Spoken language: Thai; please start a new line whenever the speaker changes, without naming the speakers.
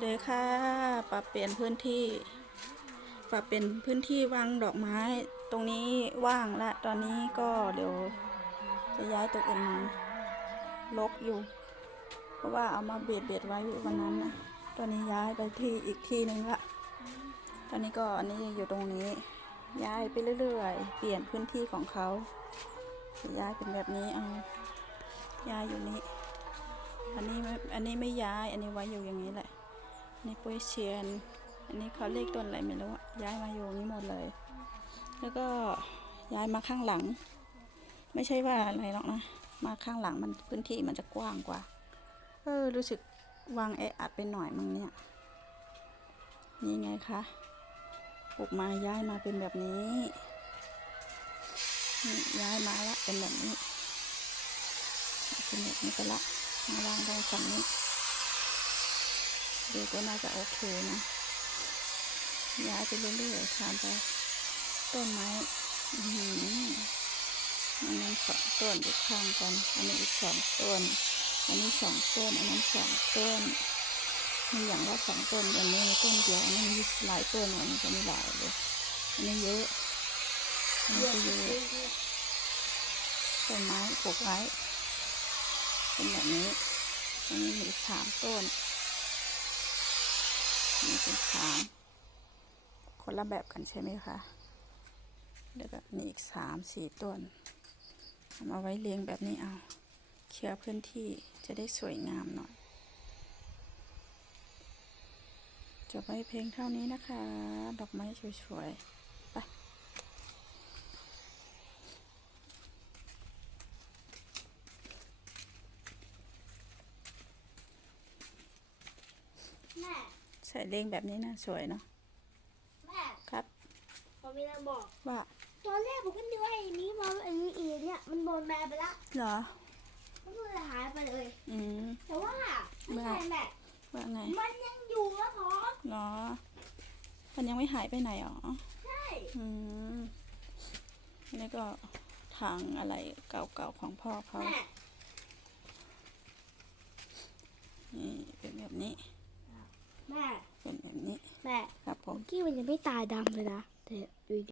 เลยค่ะ ปรับเปลี่ยนพื้นที่ ปรับเป็นพื้นที่วางดอกไม้ ตรงนี้ว่างและตอนนี้ก็เดี๋ยวจะย้ายตัวอื่นมาลกอยู่ เพราะว่าเอามาเบียดเบียดไว้อยู่วันนั้นนะตอนนี้ย้ายไปที่อีกที่หนึ่งละตอนนี้ก็อันนี้อยู่ตรงนี้ ย้ายไปเรื่อยๆ เปลี่ยนพื้นที่ของเขาย้ายเป็นแบบนี้เอาย้ายอยู่นี้ อันนี้ไม่ย้าย อันนี้ไว้อยู่อย่างนี้แหละ อันนี้ปุ้ยเชียน อันนี้เขาเรียกต้นอะไรไม่รู้ย้ายมาอยู่นี้หมดเลย แล้วก็ย้ายมาข้างหลัง ไม่ใช่ว่าอะไรหรอกนะ มาข้างหลังมันพื้นที่มันจะกว้างกว่า เออ รู้สึกวางแออัดไปหน่อยมั้งเนี่ย นี่ไงคะปลูกมาย้ายมาเป็นแบบนี้นี่ย้ายมาละเป็นแบบนี้ เป็นแบบนี้ไปละ มาวางตรงฝั่งนี้ดูก็น่าจะโอเคนะย้ายไปเรื่อยๆทานไปต้นไม้อื้อหืออันนั้นสองต้นอยู่ข้างกัน อันนี้อีกสองต้น อันนี้สองต้น อันนั้นสองต้น มีอย่างละสองต้นอันนี้มีต้นเดียว อันนี้มีหลายต้นอันนี้ก็มีหลายเลย อันนี้เยอะ อันนี้ก็เยอะ ต้นไม้ปลูกไว้ เป็นแบบนี้อันนี้มีสามต้นอันนี้เป็นสามคนละแบบกันใช่ไหมคะแล้วก็นี่อีกสามสี่ต้นเอามาไว้เรียงแบบนี้เอาเคลียร์พื้นที่จะได้สวยงามหน่อย จบไปเพลงเท่านี้นะคะ ดอกไม้สวยๆ ไป
แม่
ใส่เรียงแบบนี้นะสวยเนาะ
แม่
ครับ
ผมมีอะไรบอก
ว่า
ตอนแรกผมก็นึกว่าไอ้นี้มาไอ้นี้อีเนี่ยมันโดนแบนไปละ
เหรอ
มันก็เลยหายไปเลย
อืม
แต่ว่าไม่ใช่แม่
ว่าไง
มันยังอยู่แล้วพร้อม
เหรอ มันยังไม่หายไปไหนหรอ
ใช่
อืมอันนี่ก็ถังอะไรเก่าๆของพ่อเขา
แม่
นี่เป็นแบบนี้
แม่
เป็นแบบนี้
แม่
ครับผม
กี้มันยังไม่ตายดำเลยนะแต่อยู่